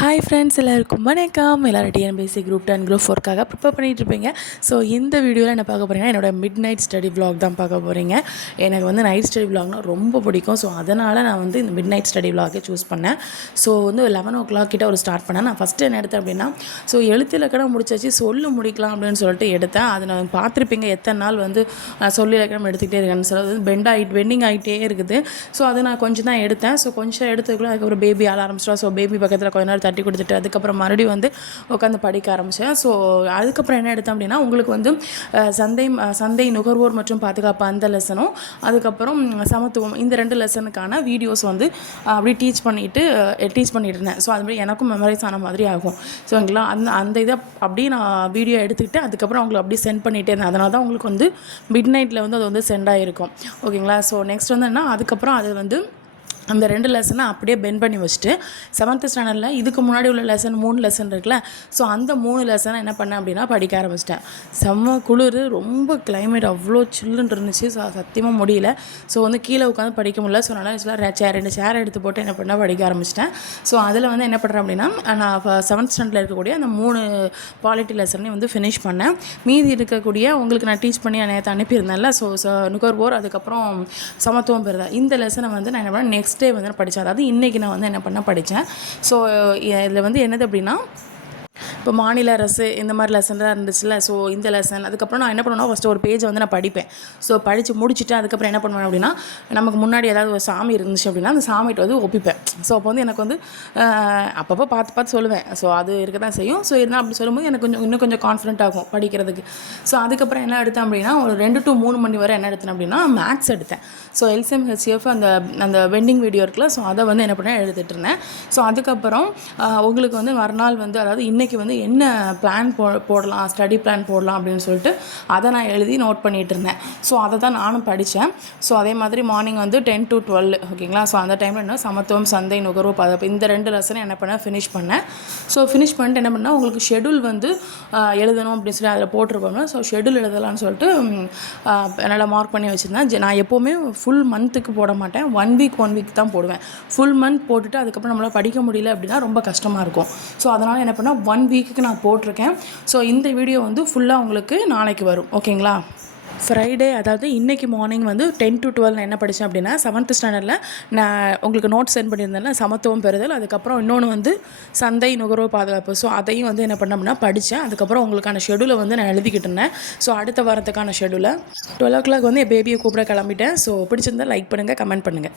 Hi friends எல்லாருக்கும் வணக்கம். எல்லோரும் டிஎன்பிஎஸ்சி குரூப் டென் குரூப் ஃபோர்க்காக ப்ரிப்பேர் பண்ணிகிட்டு இருப்பீங்க. ஸோ இந்த வீடியோவில் என்ன பார்க்க போகிறீங்கன்னா என்னோட மிட் நைட் ஸ்டடி vlog தான் பார்க்க போகிறீங்க எனக்கு வந்து நைட் ஸ்டடி vlogனா ரொம்ப பிடிக்கும். ஸோ அதனால் நான் வந்து இந்த midnight study vlog choose பண்ணேன். ஸோ வந்து லெவன் ஓ கிளாக் கிட்ட ஒரு ஸ்டார்ட் பண்ணேன். நான் ஃபஸ்ட்டு என்ன எடுத்தேன் அப்படின்னா ஸோ எழுத்து கடை முடிச்சாச்சு சொல்லு முடிக்கலாம் அப்படின்னு சொல்லிட்டு எடுத்தேன். அதை நான் பார்த்துருப்பீங்க எத்தனை நாள் வந்து நான் சொல்லி இலக்கணம் எடுத்துக்கிட்டே இருக்கேன்னு சொல்லி பெண்ட் ஆகிட்டு பெண்டிங் ஆகிட்டே இருக்குது. ஸோ அதை நான் கொஞ்சம் தான் எடுத்தேன். ஸோ கொஞ்சம் எடுத்துக்கலாம் அதுக்கப்புறம் பேபி ஆள ஆரம்பிச்சிட்டோம் ஸோ பேபி பக்கத்தில் கொஞ்ச நேரம் தட்டி கொடுத்துட்டு அதுக்கப்புறம் மறுபடியும் வந்து உட்காந்து படிக்க ஆரம்பித்தேன் ஸோ அதுக்கப்புறம் என்ன எடுத்தேன் அப்படின்னா உங்களுக்கு வந்து சந்தை சந்தை நுகர்வோர் மற்றும் பாதுகாப்பு அந்த லெசனும் அதுக்கப்புறம் சமத்துவம் இந்த ரெண்டு லெசனுக்கான வீடியோஸ் வந்து அப்படி அப்படியே டீச் பண்ணிட்டு டீச் பண்ணிட்டு இருந்தேன் ஸோ அது மாதிரி எனக்கும் மெமரைஸ் ஆன மாதிரி ஆகும். ஸோ ஓகேங்களா அந்த அந்த இதை அப்படியே நான் வீடியோ எடுத்துக்கிட்டு அதுக்கப்புறம் அவங்களை அப்படியே சென்ட் பண்ணிகிட்டே இருந்தேன். அதனால தான் உங்களுக்கு வந்து மிட் நைட்டில் வந்து அது வந்து சென்ட் ஆகிருக்கும் ஓகேங்களா ஸோ நெக்ஸ்ட் வந்து என்ன அதுக்கப்புறம் அது வந்து அந்த ரெண்டு லெசனை அப்படியே பென் பண்ணி வச்சுட்டு செவன்த் ஸ்டாண்டர்டில் இதுக்கு முன்னாடி உள்ள லெசன் மூணு லெசன் இருக்குல்ல ஸோ அந்த மூணு லெசனை என்ன பண்ணேன் அப்படின்னா படிக்க ஆரம்பிச்சிட்டேன். செம்ம குளிர் ரொம்ப கிளைமேட் அவ்வளோ சில்லுன்னு இருந்துச்சு ஸோ சத்தியமாக முடியல. ஸோ வந்து கீழே உட்காந்து படிக்க முடியல ஸோ நல்லா சேர் ரெண்டு சேர் எடுத்து போட்டு என்ன பண்ணால் படிக்க ஆரம்பிச்சிட்டேன். ஸோ அதில் வந்து என்ன பண்ணுறேன் அப்படின்னா நான் செவன்த் ஸ்டாண்டர்டில் இருக்கக்கூடிய அந்த மூணு பாலிட்டி லெசனையும் வந்து ஃபினிஷ் பண்ணேன். மீதி இருக்கக்கூடிய உங்களுக்கு நான் டீச் பண்ணி நேற்று அனுப்பியிருந்தேன்ல ஸோ நுகர்வோர் அதுக்கப்புறம் சமத்துவம் பெறுதா இந்த லெசனை வந்து நான் என்ன பண்ணேன் நெக்ஸ்ட் டே வந்து நான் படித்தேன் அதாவது இன்றைக்கி நான் வந்து என்ன பண்ண படித்தேன் ஸோ இதில் வந்து என்னது அப்படின்னா இப்போ மாநில அரசு இந்த மாதிரி லெசன்லாம் இருந்துச்சுல்ல ஸோ இந்த லெசன் அதுக்கப்புறம் நான் என்ன பண்ணுவேன்னா ஃபஸ்ட்டு ஒரு பேஜை வந்து நான் படிப்பேன். ஸோ படித்து முடிச்சுட்டு அதுக்கப்புறம் என்ன பண்ணுவேன் அப்படின்னா நமக்கு முன்னாடி ஏதாவது ஒரு சாமி இருந்துச்சு அப்படின்னா அந்த சாமிகிட்ட வந்து ஒப்பிப்பேன். ஸோ அப்போ வந்து எனக்கு வந்து அப்பப்போ பார்த்து பார்த்து சொல்லுவேன். ஸோ அது இருக்க தான் செய்யும். ஸோ இருந்தால் அப்படி சொல்லும்போது எனக்கு கொஞ்சம் இன்னும் கொஞ்சம் கான்ஃபிடென்ட் ஆகும் படிக்கிறதுக்கு. ஸோ அதுக்கப்புறம் என்ன எடுத்தேன் அப்படின்னா ஒரு ரெண்டு டு மூணு மணி வரை என்ன எடுத்தேன் அப்படின்னா மேக்ஸ் எடுத்தேன். ஸோ எல்சிஎம் ஹெச்எஃப் அந்த அந்த வெண்டிங் வீடியோ இருக்குல்ல ஸோ அதை வந்து என்ன பண்ணேன் எழுதிட்டு இருந்தேன். ஸோ அதுக்கப்புறம் உங்களுக்கு வந்து மறுநாள் வந்து அதாவது இன்றைக்கி வந்து என்ன பிளான் போ போடலாம் ஸ்டடி பிளான் போடலாம் அப்படின்னு சொல்லிட்டு அதை நான் எழுதி நோட் பண்ணிகிட்டு இருந்தேன். ஸோ அதை தான் நானும் படித்தேன் ஸோ அதே மாதிரி மார்னிங் வந்து டென் டு டுவெல் ஓகேங்களா ஸோ அந்த டைமில் என்ன? சமத்துவம் சந்தை நுகர்வு பதப்பு இந்த ரெண்டு லெசனை என்ன பண்ணேன்? ஃபினிஷ் பண்ணேன். ஸோ ஃபினிஷ் பண்ணிட்டு என்ன பண்ணால் உங்களுக்கு ஷெடியூல் வந்து எழுதணும் அப்படின்னு சொல்லி அதில் போட்டிருப்பாங்க ஸோ ஷெடியூல் எழுதலாம்னு சொல்லிட்டு என்னால் நல்லா மார்க் பண்ணி வச்சுருந்தேன். நான் எப்போவுமே ஃபுல் மந்த்துக்கு போட மாட்டேன். ஒன் வீக் ஒன் வீக் தான் போடுவேன். ஃபுல் மந்த் போட்டுட்டு அதுக்கப்புறம் நம்மளால் படிக்க முடியல அப்படின்னா ரொம்ப கஷ்டமாக இருக்கும். ஸோ அதனால் என்ன பண்ணால் ஒன் வீக் வீக்குக்கு நான் போட்டிருக்கேன். ஸோ இந்த வீடியோ வந்து ஃபுல்லாக உங்களுக்கு நாளைக்கு வரும். ஓகேங்களா ஃப்ரைடே அதாவது இன்றைக்கி மார்னிங் வந்து டென் டு டுவெல் நான் என்ன படித்தேன் அப்படின்னா செவன்த் ஸ்டாண்டர்டில் நான் உங்களுக்கு நோட் சென்ட் பண்ணியிருந்தேன்ல சமத்துவம் பெறுதல் அதுக்கப்புறம் இன்னொன்று வந்து சந்தை நுகர்வு பாதுகாப்பு. ஸோ அதையும் வந்து என்ன பண்ணேன் அப்படின்னா படித்தேன் அதுக்கப்புறம் உங்களுக்கான ஷெடியூலை வந்து நான் எழுதிக்கிட்டு இருந்தேன். ஸோ அடுத்த வாரத்துக்கான ஷெடியூலை டுவெல் ஓ கிளாக் வந்து என் பேபியை கூப்பிட கிளம்பிட்டேன். ஸோ பிடிச்சிருந்தா லைக் பண்ணுங்கள் கமெண்ட் பண்ணுங்கள்